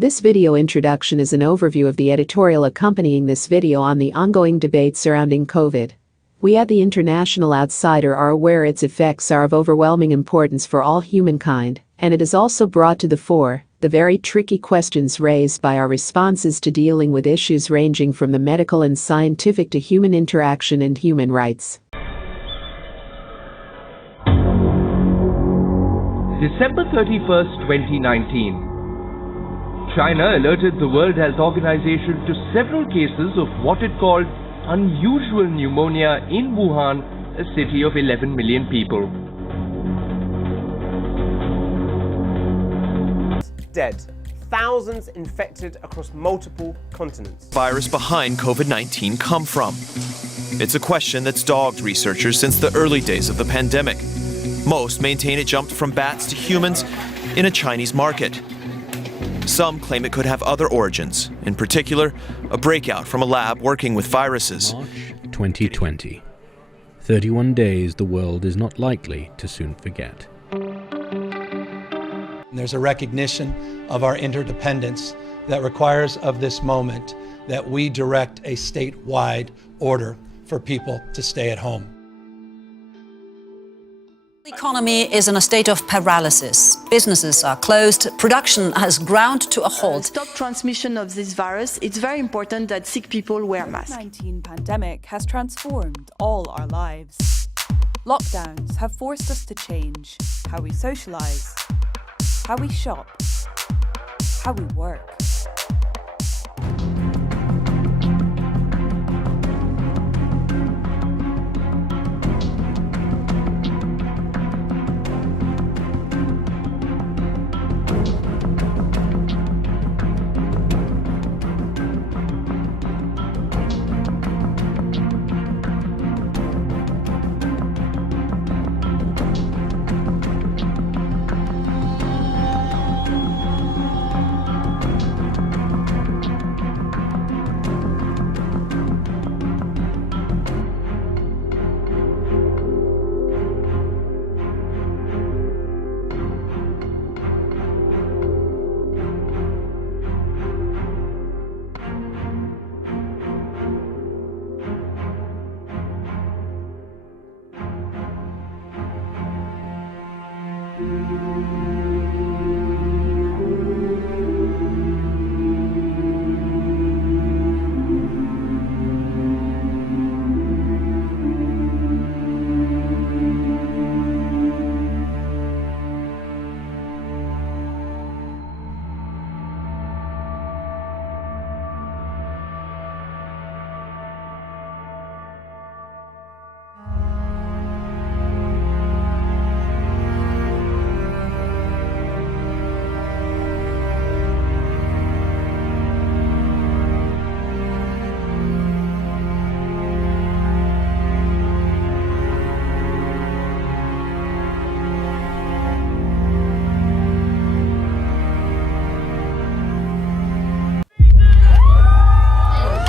This video introduction is an overview of the editorial accompanying this video on the ongoing debate surrounding COVID. We at the International Outsider are aware its effects are of overwhelming importance for all humankind, and it has also brought to the fore the very tricky questions raised by our responses to dealing with issues ranging from the medical and scientific to human interaction and human rights. December 31st, 2019. China alerted the World Health Organization to several cases of what it called unusual pneumonia in Wuhan, a city of 11 million people. Dead. Thousands infected across multiple continents. Virus behind COVID-19 come from? It's a question that's dogged researchers since the early days of the pandemic. Most maintain it jumped from bats to humans in a Chinese market. Some claim it could have other origins, in particular, a breakout from a lab working with viruses. March 2020. 31 days the world is not likely to soon forget. There's a recognition of our interdependence that requires of this moment that we direct a statewide order for people to stay at home. The economy is in a state of paralysis. Businesses are closed, production has ground to a halt. Stop transmission of this virus, it's very important that sick people wear masks. The COVID-19 pandemic has transformed all our lives. Lockdowns have forced us to change how we socialize, how we shop, how we work.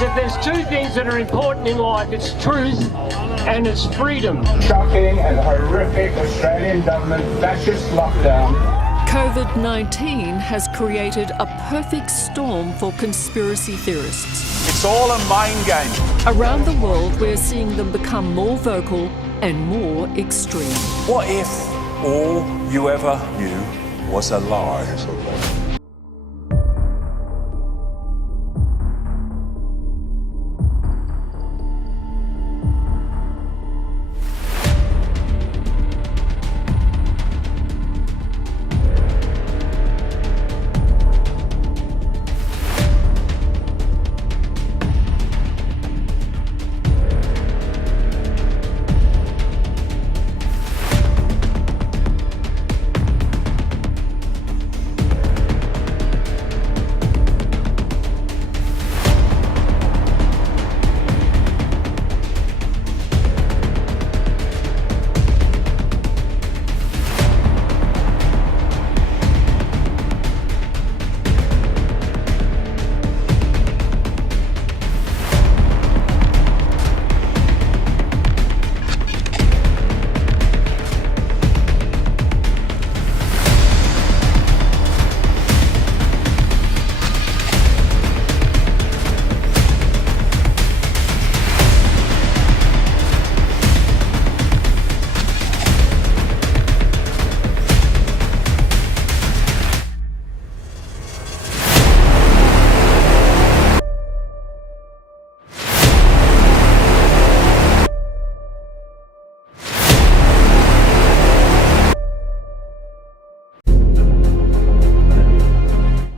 If there's two things that are important in life, it's truth and it's freedom. Shocking and horrific Australian government fascist lockdown. COVID-19 has created a perfect storm for conspiracy theorists. It's all a mind game. Around the world, we're seeing them become more vocal and more extreme. What if all you ever knew was a lie?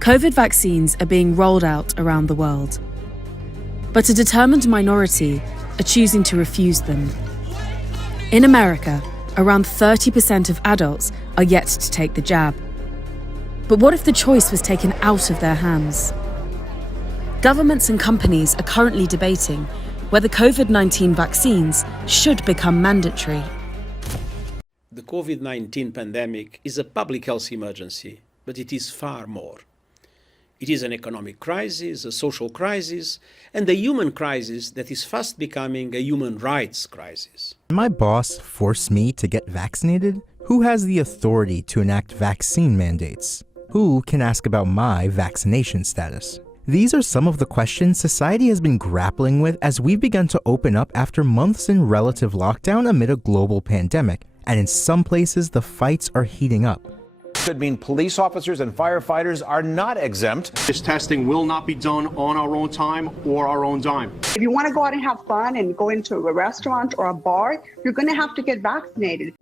COVID vaccines are being rolled out around the world. But a determined minority are choosing to refuse them. In America, around 30% of adults are yet to take the jab. But what if the choice was taken out of their hands? Governments and companies are currently debating whether COVID-19 vaccines should become mandatory. The COVID-19 pandemic is a public health emergency, but it is far more. It is an economic crisis, a social crisis, and a human crisis that is fast becoming a human rights crisis. My boss forced me to get vaccinated? Who has the authority to enact vaccine mandates? Who can ask about my vaccination status? These are some of the questions society has been grappling with as we've begun to open up after months in relative lockdown amid a global pandemic, and in some places the fights are heating up. Could mean police officers and firefighters are not exempt. This testing will not be done on our own time or our own dime. If you want to go out and have fun and go into a restaurant or a bar, you're going to have to get vaccinated.